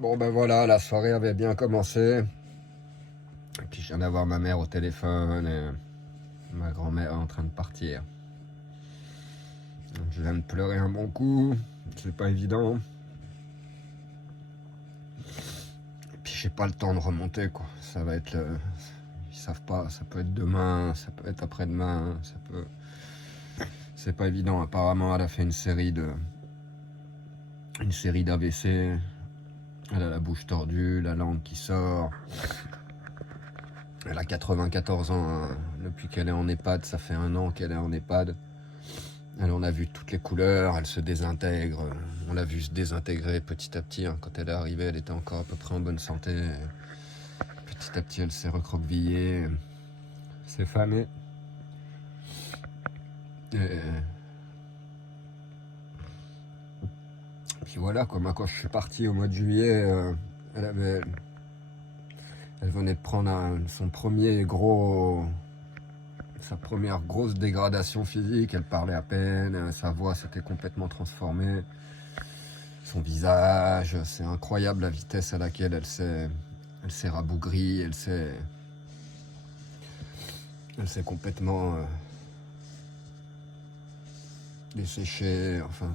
Bon ben voilà, la soirée avait bien commencé. Et puis je viens d'avoir ma mère au téléphone et ma grand-mère est en train de partir. Donc je viens de pleurer un bon coup, c'est pas évident. Et puis j'ai pas le temps de remonter quoi. Ça va être le... Ils savent pas, ça peut être demain, ça peut être après-demain, ça peut... C'est pas évident, apparemment elle a fait une série d'AVC. Elle a la bouche tordue, la langue qui sort. Elle a 94 ans, hein. Depuis qu'elle est en EHPAD, ça fait 1 an qu'elle est en EHPAD. Elle en a vu toutes les couleurs, elle se désintègre. On l'a vu se désintégrer petit à petit, hein. Quand elle est arrivée, elle était encore à peu près en bonne santé. Petit à petit, elle s'est recroquevillée, s'est famée. Et puis voilà, quoi. Moi, quand je suis parti au mois de juillet, elle venait de prendre sa première grosse dégradation physique. Elle parlait à peine, sa voix s'était complètement transformée. Son visage, c'est incroyable la vitesse à laquelle elle s'est rabougrie, elle s'est complètement desséchée. Enfin,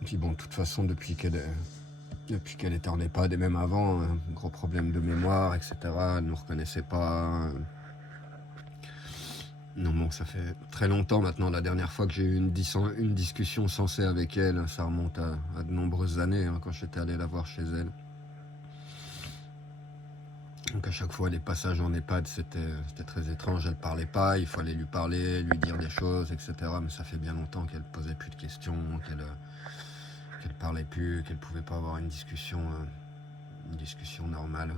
Et puis bon, de toute façon, depuis qu'elle était en EHPAD et même avant, gros problème de mémoire, etc. Elle ne nous reconnaissait pas. Non, bon, ça fait très longtemps maintenant. La dernière fois que j'ai eu une discussion sensée avec elle, ça remonte à de nombreuses années, hein, quand j'étais allé la voir chez elle. Donc à chaque fois, les passages en EHPAD, c'était très étrange. Elle parlait pas, il fallait lui parler, lui dire des choses, etc. Mais ça fait bien longtemps qu'elle posait plus de questions, qu'elle parlait plus, qu'elle pouvait pas avoir une discussion normale.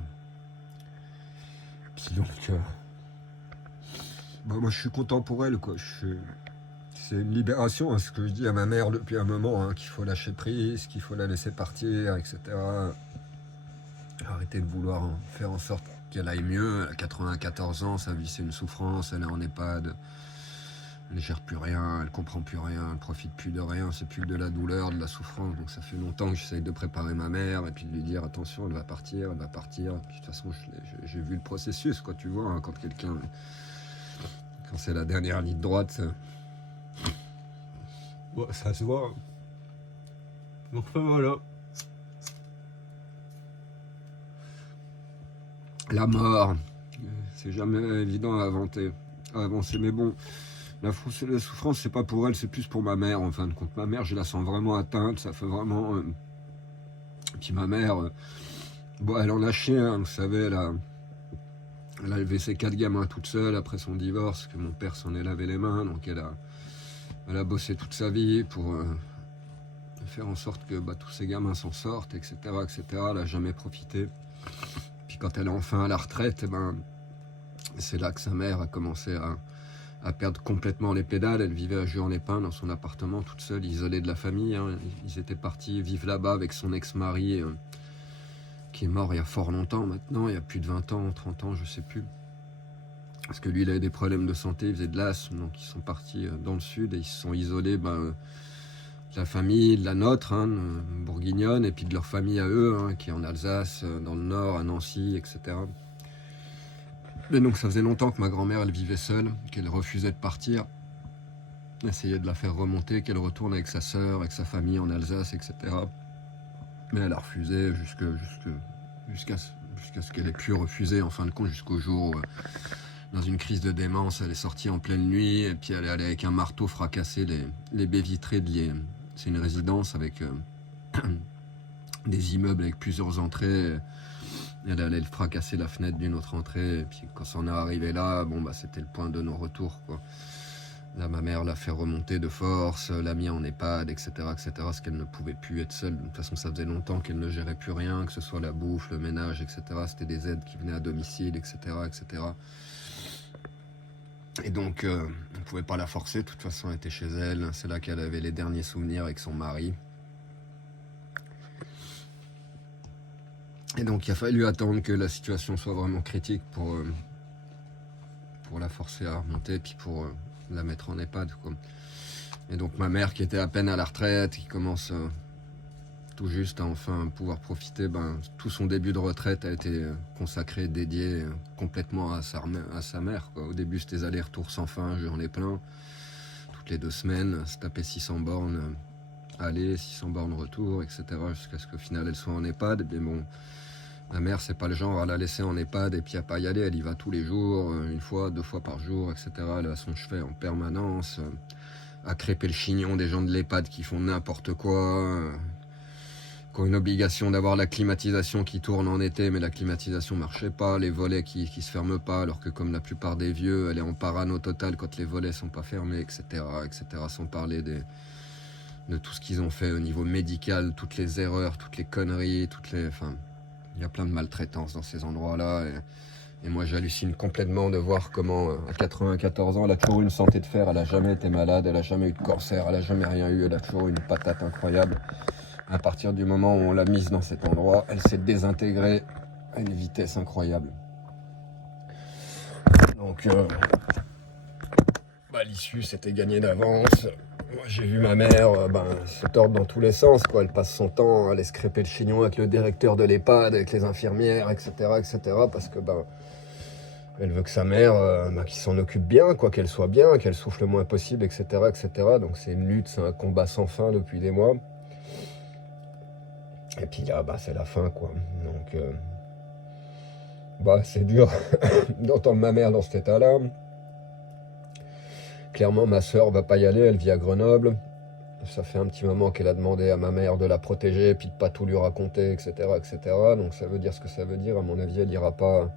Puis donc, moi je suis content pour elle, quoi. C'est une libération, hein, ce que je dis à ma mère depuis un moment, hein, qu'il faut lâcher prise, qu'il faut la laisser partir, etc. Arrêter de vouloir faire en sorte qu'elle aille mieux. Elle a 94 ans, sa vie c'est une souffrance, elle est en EHPAD, elle ne gère plus rien, elle comprend plus rien, elle profite plus de rien, c'est plus que de la douleur, de la souffrance. Donc ça fait longtemps que j'essaye de préparer ma mère et puis de lui dire attention, elle va partir. Et puis, de toute façon, j'ai vu le processus, quoi, tu vois, hein, quand c'est la dernière ligne droite, ça se voit. Donc enfin voilà. La mort, c'est jamais évident à avancer, mais bon, la souffrance, c'est pas pour elle, c'est plus pour ma mère, en fin de compte. Ma mère, je la sens vraiment atteinte, ça fait vraiment... Puis ma mère, bon, elle en a chien, hein, vous savez, elle a élevé ses 4 gamins toute seule après son divorce, que mon père s'en est lavé les mains, donc elle a bossé toute sa vie pour faire en sorte que tous ces gamins s'en sortent, etc., etc. Elle a jamais profité. Puis quand elle est enfin à la retraite, c'est là que sa mère a commencé à perdre complètement les pédales. Elle vivait à Juan-les-Pins dans son appartement toute seule, isolée de la famille, hein. Ils étaient partis vivre là-bas avec son ex-mari, qui est mort il y a fort longtemps maintenant, il y a plus de 20 ans, 30 ans, je sais plus. Parce que lui, il avait des problèmes de santé, il faisait de l'asthme, donc ils sont partis dans le sud et ils se sont isolés de la famille, de la nôtre, hein, bourguignonne, et puis de leur famille à eux, hein, qui est en Alsace, dans le nord, à Nancy, etc. Mais donc ça faisait longtemps que ma grand-mère, elle vivait seule, qu'elle refusait de partir. On essayait de la faire remonter, qu'elle retourne avec sa sœur, avec sa famille en Alsace, etc. Mais elle a refusé jusqu'à ce qu'elle ait pu refuser, en fin de compte, jusqu'au jour où, dans une crise de démence, elle est sortie en pleine nuit, et puis elle est allée avec un marteau fracasser les baies vitrées c'est une résidence avec des immeubles avec plusieurs entrées. Elle allait fracasser la fenêtre d'une autre entrée, et puis quand on est arrivé là, c'était le point de non-retour, quoi. Là, ma mère l'a fait remonter de force, l'a mis en EHPAD, etc., etc., parce qu'elle ne pouvait plus être seule. De toute façon, ça faisait longtemps qu'elle ne gérait plus rien, que ce soit la bouffe, le ménage, etc. C'était des aides qui venaient à domicile, etc., etc. Et donc, on ne pouvait pas la forcer. De toute façon, elle était chez elle. C'est là qu'elle avait les derniers souvenirs avec son mari. Et donc, il a fallu attendre que la situation soit vraiment critique pour la forcer à remonter, puis pour la mettre en EHPAD, quoi. Et donc ma mère qui était à peine à la retraite, qui commence tout juste à enfin pouvoir profiter. Tout son début de retraite a été consacré, dédié complètement à sa mère, quoi. Au début, c'était des allers-retours sans fin, j'en ai plein. Toutes les 2 semaines, se taper 600 bornes aller, 600 bornes retour, etc. Jusqu'à ce qu'au final, elle soit en EHPAD. Mais bon, ma mère, c'est pas le genre à la laisser en EHPAD et puis à pas y aller. Elle y va tous les jours, 1 fois, 2 fois par jour, etc. Elle a son chevet en permanence, à crêper le chignon des gens de l'EHPAD qui font n'importe quoi, qui ont une obligation d'avoir la climatisation qui tourne en été, mais la climatisation marchait pas, les volets qui se ferment pas, alors que comme la plupart des vieux, elle est en parano total quand les volets sont pas fermés, etc., etc. Sans parler de tout ce qu'ils ont fait au niveau médical, toutes les erreurs, toutes les conneries, enfin, il y a plein de maltraitance dans ces endroits-là. Et moi, j'hallucine complètement de voir comment, à 94 ans, elle a toujours eu une santé de fer, elle a jamais été malade, elle a jamais eu de cancer, elle a jamais rien eu, elle a toujours eu une patate incroyable. À partir du moment où on l'a mise dans cet endroit, elle s'est désintégrée à une vitesse incroyable. Donc, l'issue, c'était gagné d'avance. Moi, j'ai vu ma mère se tordre dans tous les sens, quoi. Elle passe son temps à aller se crêper le chignon avec le directeur de l'EHPAD, avec les infirmières, etc., etc., parce que elle veut que sa mère, qui s'en occupe bien, quoi, qu'elle soit bien, qu'elle souffle le moins possible, etc., etc. Donc c'est une lutte, c'est un combat sans fin depuis des mois. Et puis là, c'est la fin, quoi. Donc, c'est dur d'entendre ma mère dans cet état-là. Clairement, ma soeur va pas y aller, elle vit à Grenoble. Ça fait un petit moment qu'elle a demandé à ma mère de la protéger, puis de pas tout lui raconter, etc., etc. Donc ça veut dire ce que ça veut dire. À mon avis, elle ira pas.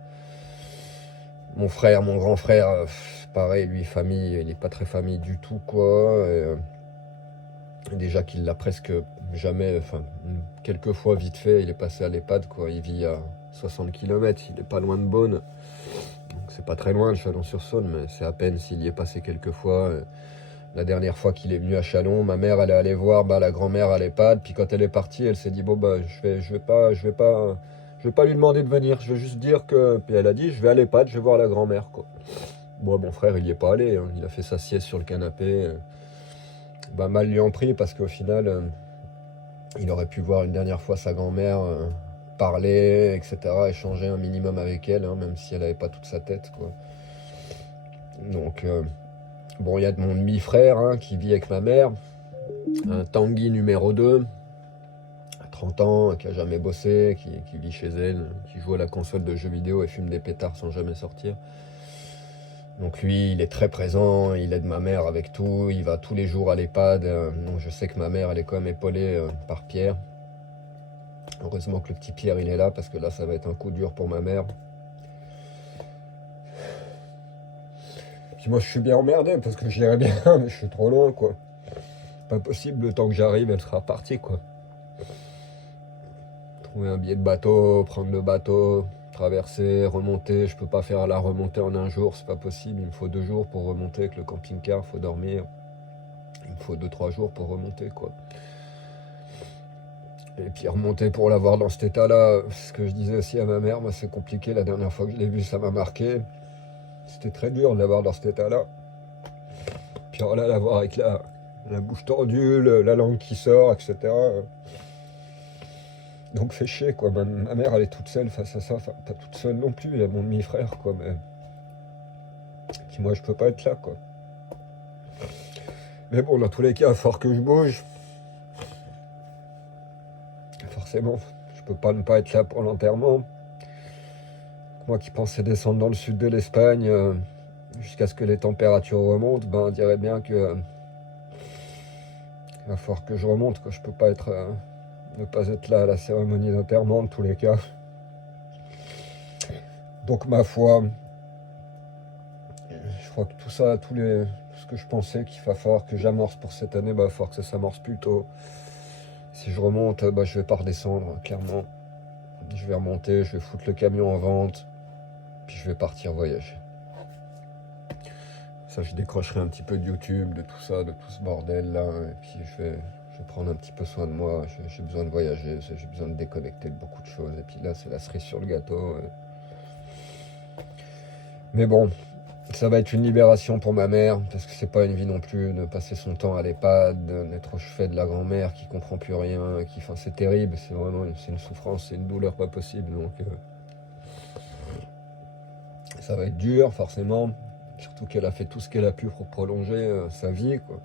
Mon frère, mon grand frère, pareil, lui, famille, il est pas très famille du tout, quoi. Déjà qu'il l'a presque jamais, enfin, quelques fois vite fait, il est passé à l'EHPAD, quoi. Il vit à 60 km, il est pas loin de Beaune. Donc c'est pas très loin de Chalon-sur-Saône, mais c'est à peine s'il y est passé quelques fois. La dernière fois qu'il est venu à Chalon, ma mère, elle est allée voir la grand-mère à l'EHPAD, puis quand elle est partie, elle s'est dit, je vais pas lui demander de venir, je vais juste dire que, puis elle a dit, je vais à l'EHPAD, je vais voir la grand-mère, quoi. Bon, mon frère, il y est pas allé, hein. Il a fait sa sieste sur le canapé. Mal lui en pris, parce qu'au final, il aurait pu voir une dernière fois sa grand-mère, parler, etc., échanger un minimum avec elle, hein, même si elle n'avait pas toute sa tête, quoi. Donc, il y a de mon demi-frère, hein, qui vit avec ma mère, un Tanguy numéro 2, à 30 ans, qui a jamais bossé, qui vit chez elle, qui joue à la console de jeux vidéo et fume des pétards sans jamais sortir. Donc lui, il est très présent, il aide ma mère avec tout, il va tous les jours à l'EHPAD. Donc je sais que ma mère, elle est quand même épaulée par Pierre. Heureusement que le petit Pierre, il est là, parce que là, ça va être un coup dur pour ma mère. Puis moi, je suis bien emmerdé, parce que j'irais bien, mais je suis trop loin, quoi. Pas possible, le temps que j'arrive, elle sera partie, quoi. Trouver un billet de bateau, prendre le bateau, traverser, remonter. Je peux pas faire la remontée en 1 jour, c'est pas possible. Il me faut 2 jours pour remonter avec le camping-car, faut dormir. Il me faut 2-3 jours pour remonter, quoi. Et puis remonter pour la voir dans cet état-là, ce que je disais aussi à ma mère, moi c'est compliqué. La dernière fois que je l'ai vue, ça m'a marqué. C'était très dur de la voir dans cet état-là. Puis alors là, la voir avec la bouche tordue, la langue qui sort, etc. Donc fait chier, quoi. Ma mère, elle est toute seule face à ça. Enfin, pas toute seule non plus, il y a mon demi-frère, quoi. Mais puis moi, je peux pas être là, quoi. Mais bon, dans tous les cas, il va falloir que je bouge. Forcément, je peux pas ne pas être là pour l'enterrement. Moi qui pensais descendre dans le sud de l'Espagne, jusqu'à ce que les températures remontent, on dirait bien que il va falloir que je remonte, quoi. Je peux pas ne pas être là à la cérémonie d'enterrement, en tous les cas. Donc ma foi, je crois que tout ça, tout ce que je pensais qu'il va falloir que j'amorce pour cette année, il va falloir que ça s'amorce plus tôt. Si je remonte, je vais pas redescendre, clairement. Je vais remonter, je vais foutre le camion en vente, puis je vais partir voyager. Ça, je décrocherai un petit peu de YouTube, de tout ça, de tout ce bordel là, et puis je vais prendre un petit peu soin de moi. J'ai besoin de voyager, j'ai besoin de déconnecter de beaucoup de choses, et puis là, c'est la cerise sur le gâteau. Mais bon, Ça va être une libération pour ma mère, parce que c'est pas une vie non plus de passer son temps à l'EHPAD, d'être au chevet de la grand-mère qui comprend plus rien, enfin c'est terrible, c'est vraiment c'est une souffrance, c'est une douleur pas possible, donc ça va être dur forcément, surtout qu'elle a fait tout ce qu'elle a pu pour prolonger sa vie, quoi.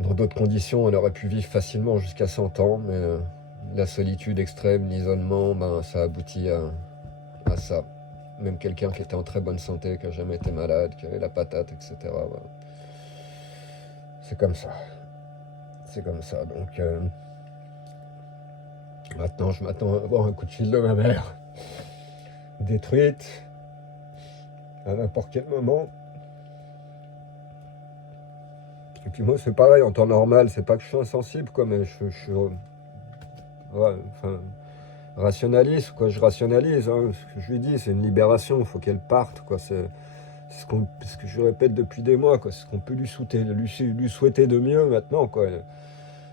Dans d'autres conditions, elle aurait pu vivre facilement jusqu'à 100 ans, mais la solitude extrême, l'isolement, ben, ça aboutit à ça. Même quelqu'un qui était en très bonne santé, qui n'a jamais été malade, qui avait la patate, etc. Voilà. C'est comme ça. C'est comme ça. Donc maintenant, je m'attends à avoir un coup de fil de ma mère. Détruite. À n'importe quel moment. Et puis moi, c'est pareil, en temps normal, c'est pas que je suis insensible, quoi, mais je ouais, enfin, rationalise, quoi. Je rationalise. Hein. Ce que je lui dis, c'est une libération. Il faut qu'elle parte, quoi. C'est ce que je répète depuis des mois, quoi. C'est ce qu'on peut lui souhaiter de mieux maintenant, quoi.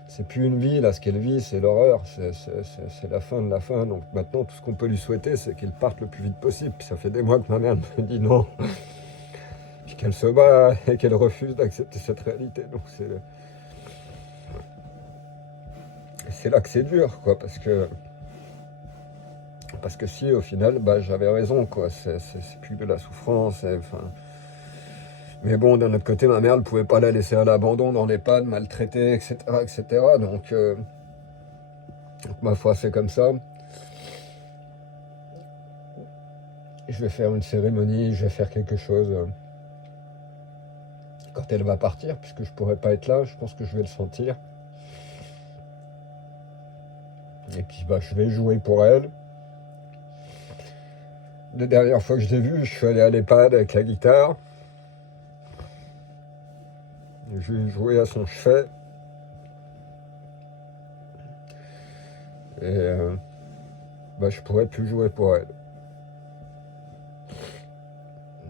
C'est plus une vie, là, ce qu'elle vit, c'est l'horreur, c'est la fin de la fin. Donc maintenant, tout ce qu'on peut lui souhaiter, c'est qu'elle parte le plus vite possible. Puis ça fait des mois que ma mère me dit non, puis qu'elle se bat et qu'elle refuse d'accepter cette réalité. Donc c'est là que c'est dur, quoi, parce que si, au final, bah, j'avais raison, quoi. C'est plus de la souffrance, enfin... Mais bon, d'un autre côté, ma mère ne pouvait pas la laisser à l'abandon dans l'EHPAD, maltraitée, etc., etc. Donc ma foi, c'est comme ça. Je vais faire une cérémonie, je vais faire quelque chose quand elle va partir, puisque je pourrai pas être là, je pense que je vais le sentir. Et puis bah, je vais jouer pour elle. La dernière fois que je l'ai vue, je suis allé à l'EHPAD avec la guitare. Je lui ai joué à son chevet. Et bah, je pourrais plus jouer pour elle.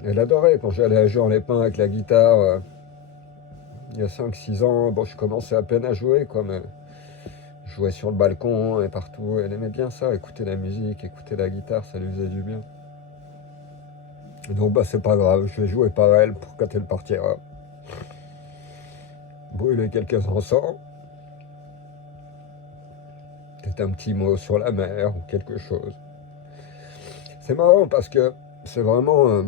Elle adorait quand j'allais à Jean-les-Pins avec la guitare. Il y a 5-6 ans, bon, je commençais à peine à jouer, quoi, mais je jouais sur le balcon et partout. Elle aimait bien ça, écouter la musique, écouter la guitare, ça lui faisait du bien. Donc bah c'est pas grave, je vais jouer par elle pour quand elle partira. Brûler quelques encens. Peut-être un petit mot sur la mer ou quelque chose. C'est marrant parce que c'est vraiment...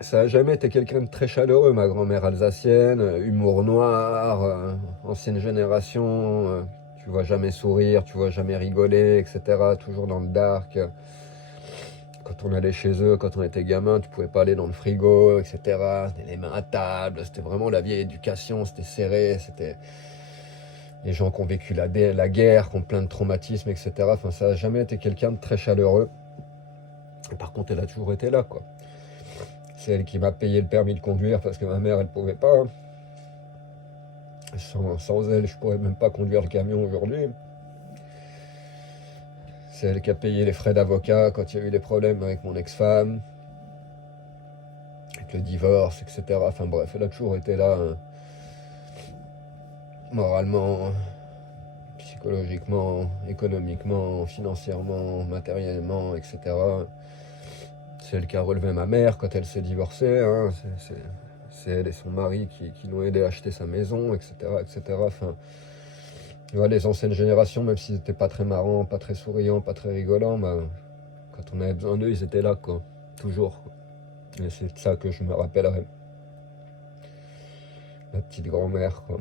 ça n'a jamais été quelqu'un de très chaleureux, ma grand-mère alsacienne, humour noir, ancienne génération, tu vois jamais sourire, tu vois jamais rigoler, etc. Toujours dans le dark. Quand on allait chez eux, quand on était gamin, tu pouvais pas aller dans le frigo, etc. C'était les mains à table, c'était vraiment la vieille éducation, c'était serré, c'était les gens qui ont vécu la guerre, qui ont plein de traumatismes, etc. Enfin, ça n'a jamais été quelqu'un de très chaleureux. Et par contre, elle a toujours été là, quoi. C'est elle qui m'a payé le permis de conduire parce que ma mère, elle pouvait pas. Sans elle, je pourrais même pas conduire le camion aujourd'hui. C'est elle qui a payé les frais d'avocat quand il y a eu des problèmes avec mon ex-femme, avec le divorce, etc. Enfin bref, elle a toujours été là, hein, moralement, psychologiquement, économiquement, financièrement, matériellement, etc. C'est elle qui a relevé ma mère quand elle s'est divorcée. Hein. C'est elle et son mari qui l'ont aidé à acheter sa maison, etc. etc. Enfin, tu vois, les anciennes générations, même s'ils n'étaient pas très marrants, pas très souriants, pas très rigolants, bah, quand on avait besoin d'eux, ils étaient là, quoi. Toujours. Et c'est de ça que je me rappellerai. La petite grand-mère, quoi.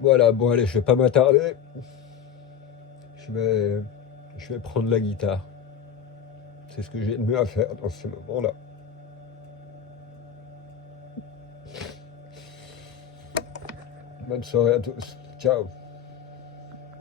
Voilà, bon allez, je vais pas m'attarder. Je vais, je vais prendre la guitare. C'est ce que j'ai de mieux à faire dans ces moments-là. Bonne soirée à tous. Ciao.